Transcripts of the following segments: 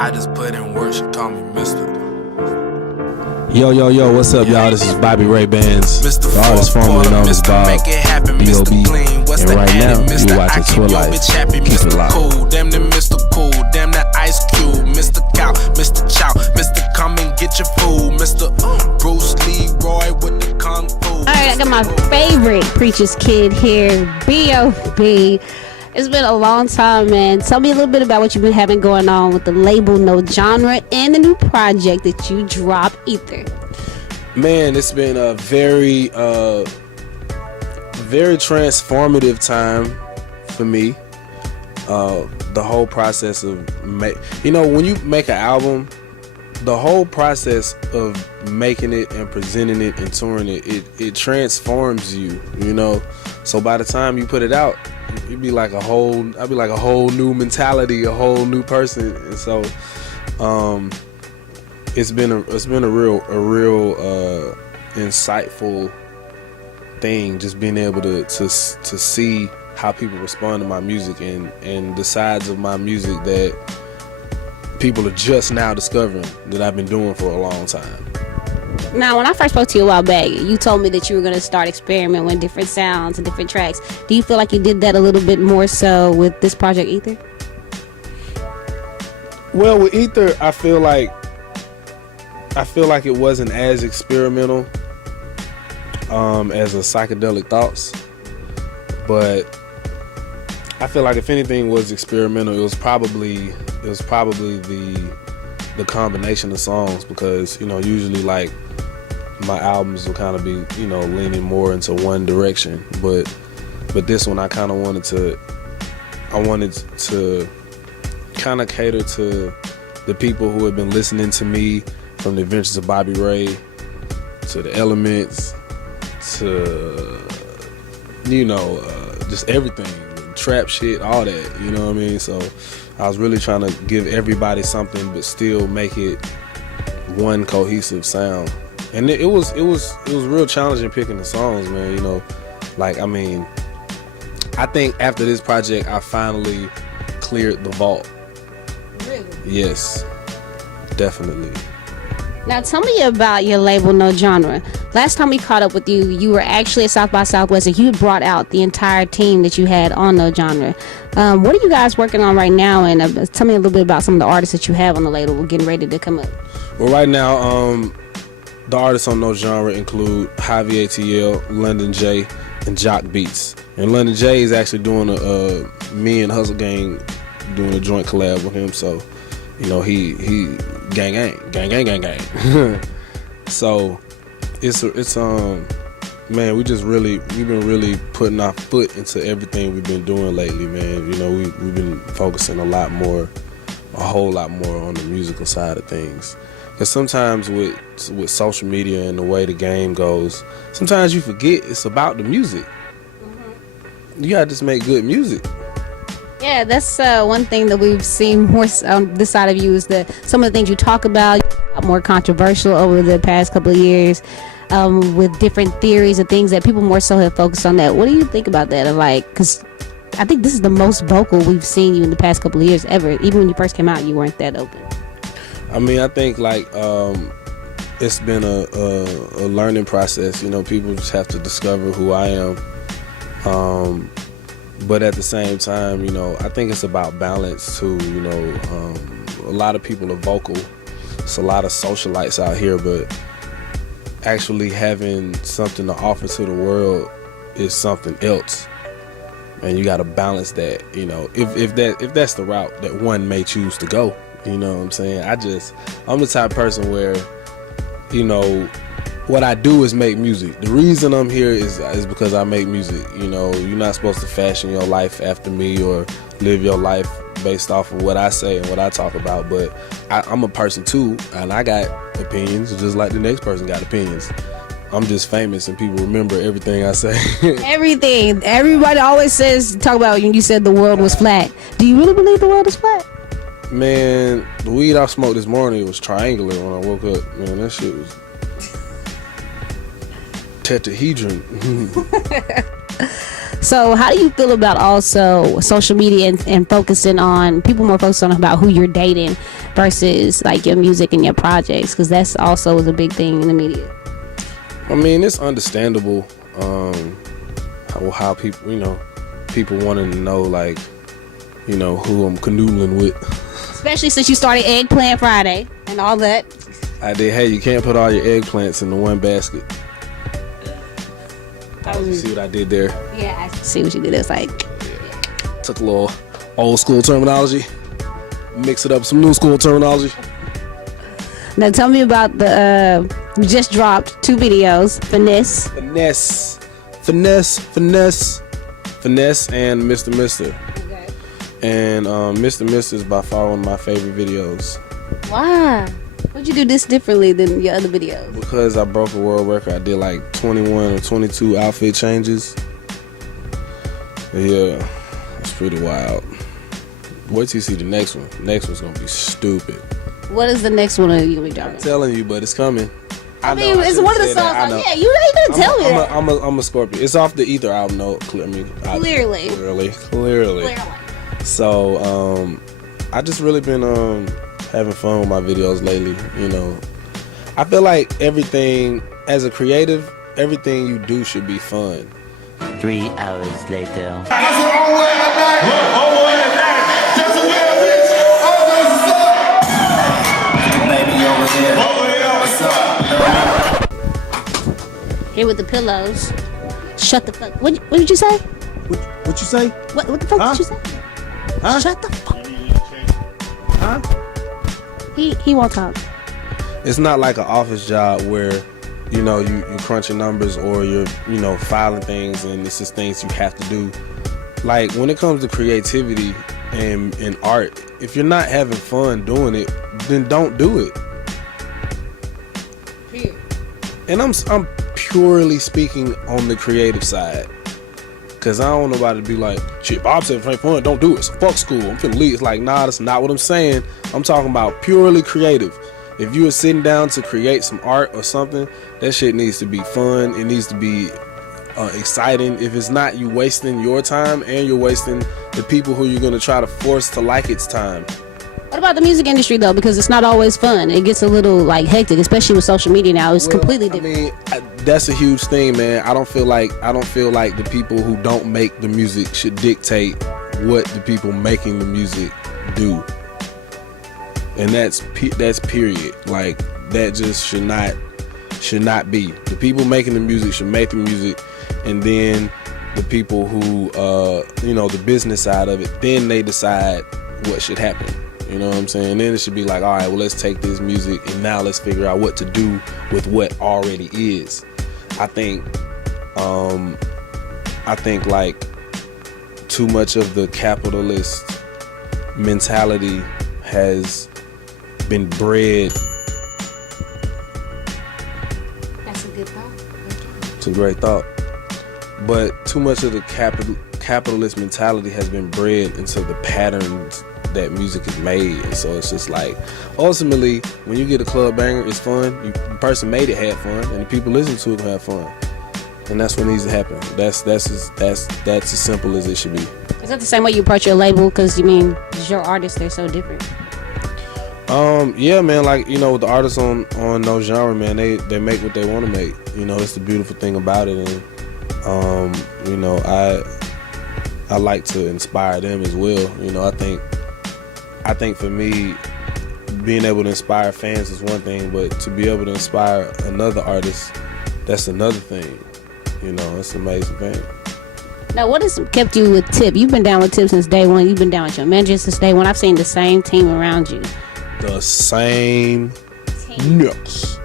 I just put in work, she call me Mr. Yo, what's up, y'all? This is Bobby Ray Bands, Mr. the artist formerly known as BoB, Make it happen, Mr. BoB, Clean. What's and the right now, Mr. you're watching Tour Life. Happy, Keep it Mr. locked. Cool, damn the Mr. Cool, damn the Ice Cube, Mr. Cow, Mr. Chow, Mr. Come and get your food, Mr. Bruce Leroy with the Kung Fu. All right, I got my favorite preacher's kid here, BoB. It's been a long time, man. Tell me a little bit about what you've been having going on with the label No Genre and the new project that you dropped, Ether. Man, it's been a very transformative time for me. The whole process of when you make an album, the whole process of making it and presenting it and touring it transforms you, So by the time you put it out, I'd be like a whole new mentality, a whole new person. And so it's been a real insightful thing, just being able to see how people respond to my music and the sides of my music that people are just now discovering that I've been doing for a long time. Now, when I first spoke to you a while back, you told me that you were going to start experimenting with different sounds and different tracks. Do you feel like you did that a little bit more so with this project, Ether? Well, with Ether, I feel like it wasn't as experimental as a Psychedelic Thoughts, but I feel like if anything was experimental, it was probably the combination of songs, because usually like my albums will kind of be leaning more into one direction, but this one I wanted to kind of cater to the people who have been listening to me, from the Adventures of Bobby Ray to the Elements to just everything, trap shit, all that, you know what I mean? So I was really trying to give everybody something but still make it one cohesive sound. And it was real challenging picking the songs, man. I think after this project I finally cleared the vault. Really? Yes, definitely. Now, tell me about your label, No Genre. Last time we caught up with you, you were actually at South by Southwest, and you brought out the entire team that you had on No Genre. What are you guys working on right now? And tell me a little bit about some of the artists that you have on the label. We're getting ready to come up. Well, right now, the artists on No Genre include Javi ATL, London J, and Jock Beats. And London J is actually doing me and Hustle Gang doing a joint collab with him. So, he gang. So it's man, we've been really putting our foot into everything we've been doing lately, man. We've been focusing a whole lot more on the musical side of things. Because sometimes with social media and the way the game goes, sometimes you forget it's about the music. Mm-hmm. You gotta just make good music. Yeah, that's one thing that we've seen more on this side of you, is that some of the things you talk about are more controversial over the past couple of years, with different theories and things that people more so have focused on that. What do you think about that? Because I think this is the most vocal we've seen you in the past couple of years ever. Even when you first came out, you weren't that open. I mean, I think it's been a learning process. People just have to discover who I am. But at the same time, I think it's about balance too. A lot of people are vocal. It's a lot of socialites out here, but actually having something to offer to the world is something else. And you got to balance that. If that's the route that one may choose to go. You know what I'm saying? I'm the type of person where, what I do is make music. The reason I'm here is because I make music. You're not supposed to fashion your life after me or live your life based off of what I say and what I talk about. But I'm a person too, and I got opinions just like the next person got opinions. I'm just famous and people remember everything I say. Everything. Everybody always talk about when you said the world was flat. Do you really believe the world is flat? Man, the weed I smoked this morning was triangular when I woke up. Man, that shit was tetrahedron. So how do you feel about also social media and focusing on people more focused on about who you're dating versus like your music and your projects, because that's also is a big thing in the media. I mean, it's understandable how people, people wanting to know, like, who I'm canoodling with. Especially since you started Eggplant Friday and all that. I did. Hey, you can't put all your eggplants in the one basket. You see what I did there? Yeah, I see what you did. It's like Took a little old school terminology, mix it up with some new school terminology. now tell me about the you just dropped 2 videos, Finesse. Finesse, and Mr. Mister. Okay. And Mr. Mister is by far one of my favorite videos. Why? What'd you do this differently than your other videos? Because I broke a world record. I did like 21 or 22 outfit changes. Yeah, it's pretty wild. Wait till you see the next one. Next one's gonna be stupid. What is the next one you gonna be dropping? I'm telling you, but it's coming. I mean, it's one of the songs. Yeah, you ain't gonna tell me that. I'm a Scorpio. It's off the Ether album. No, Clearly. So, I just really been having fun with my videos lately. I feel like everything as a creative, everything you do should be fun. 3 hours later. Here with the pillows. Shut the fuck. What did you say? What you say? What the fuck did you say? Huh? Shut the fuck. Huh? He won't talk. It's not like an office job where you crunching numbers or you're filing things and it's just things you have to do. Like when it comes to creativity and art, if you're not having fun doing it, then don't do it. Here. And I'm purely speaking on the creative side, cause I don't want nobody to be like, shit, Bob said if it ain't fun, don't do it. So fuck school. I'm finna leave. It's like, nah, that's not what I'm saying. I'm talking about purely creative. If you are sitting down to create some art or something, that shit needs to be fun. It needs to be exciting. If it's not, you wasting your time and you're wasting the people who you're gonna try to force to like its time. What about the music industry though? Because it's not always fun. It gets a little like hectic, especially with social media now. It's completely different. I mean, that's a huge thing, man. I don't feel like the people who don't make the music should dictate what the people making the music do. And that's period. Like that just should not be. The people making the music should make the music, and then the people who the business side of it, then they decide what should happen. You know what I'm saying? Then it should be like, all right, well, let's take this music and now let's figure out what to do with what already is. I think like too much of the capitalist mentality has been bred. That's a good thought. It's a great thought. But too much of the capitalist mentality has been bred into the patterns that music is made, and so it's just like ultimately when you get a club banger, it's fun. The person made it had fun, and the people listening to it have fun, and that's what needs to happen. That's as simple as it should be. Is that the same way you approach your label? Because your artists, they're so different. Yeah, man. Like with the artists on No Genre, man, they make what they want to make. It's the beautiful thing about it, and I like to inspire them as well. I think for me, being able to inspire fans is one thing, but to be able to inspire another artist, that's another thing. It's an amazing thing. Now, what has kept you with Tip? You've been down with Tip since day one. You've been down with your manager since day one. I've seen the same team around you. The same nooks,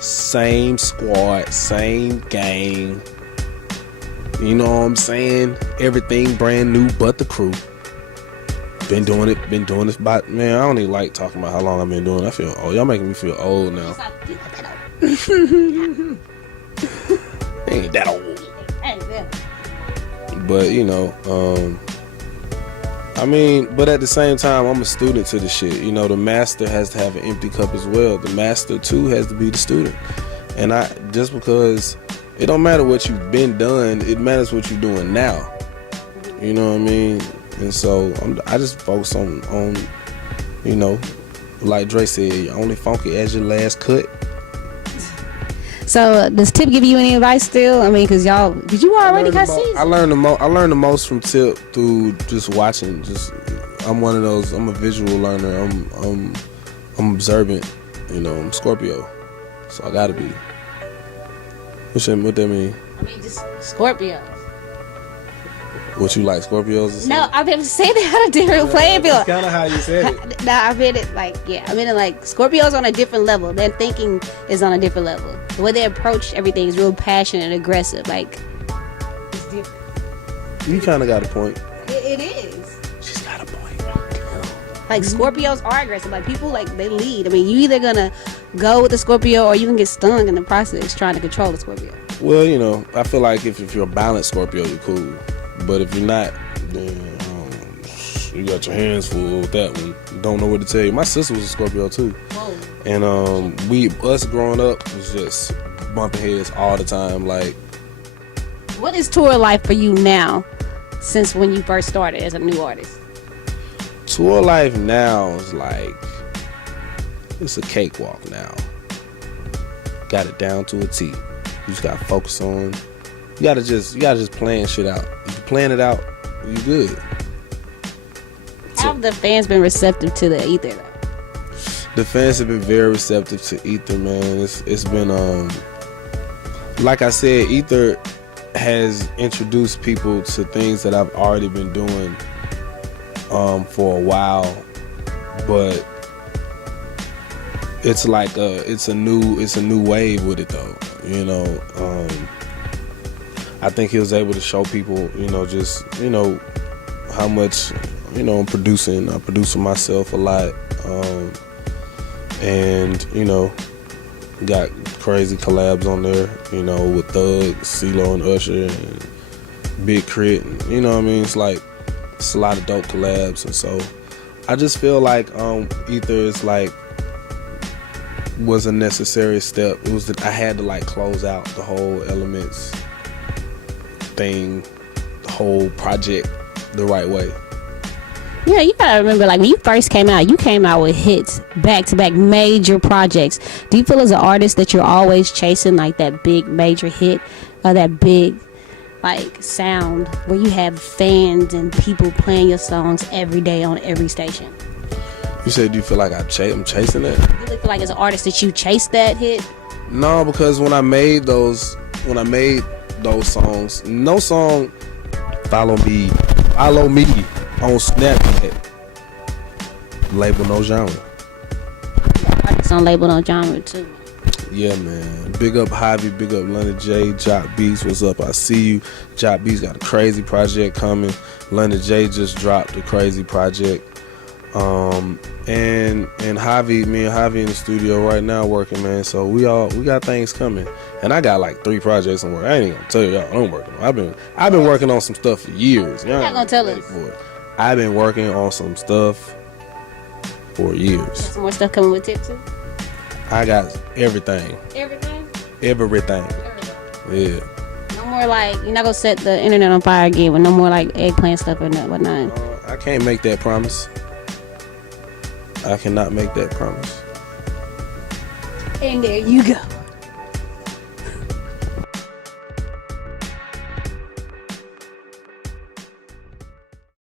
same squad, same gang. You know what I'm saying? Everything brand new but the crew. Been doing this by, man, I don't even like talking about how long I've been doing it. I feel old. Y'all making me feel old now. Ain't that old. But but at the same time, I'm a student to the shit. The master has to have an empty cup as well. The master too has to be the student. And just because it don't matter what you've been done. It matters what you're doing now. You know what I mean? And so I just focus on you know, like Dre said, you're only funky as your last cut. So does Tip give you any advice still? I mean, cause did you already got seasoned? I learned the most from Tip through just watching. I'm one of those. I'm a visual learner. I'm observant. You know, I'm Scorpio, so I gotta be. What that mean? I mean, just Scorpio. What you like, Scorpios? No, I've been saying that on a different playing field. That's kind of how you said it. Nah, I've been it like, yeah, I've been it like Scorpios on a different level. Their thinking is on a different level. The way they approach everything is real passionate and aggressive. Like, it's different. You kind of got a point. It is. She's got a point. Like, Scorpios are aggressive. Like, people, like, they lead. I mean, you either gonna go with the Scorpio or you can get stung in the process trying to control the Scorpio. Well, you know, I feel like if you're a balanced Scorpio, you're cool. But if you're not, then you got your hands full with that one. You don't know what to tell you. My sister was a Scorpio too. Whoa. And us growing up was just bumping heads all the time. Like, what is tour life for you now since when you first started as a new artist? tour life now is like, it's a cakewalk now. Got it down to a T. You just gotta focus on. You gotta just plan shit out. If you plan it out, you good. How have the fans been receptive to the Ether though? The fans have been very receptive to Ether, man. It's been like I said, Ether has introduced people to things that I've already been doing for a while, but it's like it's a new wave with it though, you know. I think he was able to show people, just how much, I'm producing. I'm producing myself a lot, and got crazy collabs on there, with Thug, CeeLo, and Usher, and Big Crit. And, what I mean? It's a lot of dope collabs, and so I just feel like Ether is was a necessary step. It was that I had to close out the whole Elements thing, the whole project, the right way. Yeah, you gotta remember, when you first came out, you came out with hits, back-to-back major projects. Do you feel as an artist that you're always chasing that big major hit, or that big sound where you have fans and people playing your songs every day on every station? You say, do you feel like I'm chasing that? Do you really feel like as an artist that you chase that hit? No, because when I made those songs, no song follow me on Snapchat. Label No Genre. Artists on Label No Genre too. Yeah, man. Big up Javi, big up London J, Jock Beats, what's up? I see you. Jock Beats got a crazy project coming. London J just dropped a crazy project. And Javi, me and Javi in the studio right now working, man. So we got things coming. And I got 3 projects in work. I ain't even gonna tell y'all I'm working on. I've been working on some stuff for years. You're not gonna tell us. I've been working on some stuff for years. Some more stuff coming with Tip too? I got everything. Everything. Yeah. No more you're not gonna set the internet on fire again with no more eggplant stuff or whatnot. I can't make that promise. I cannot make that promise. And there you go.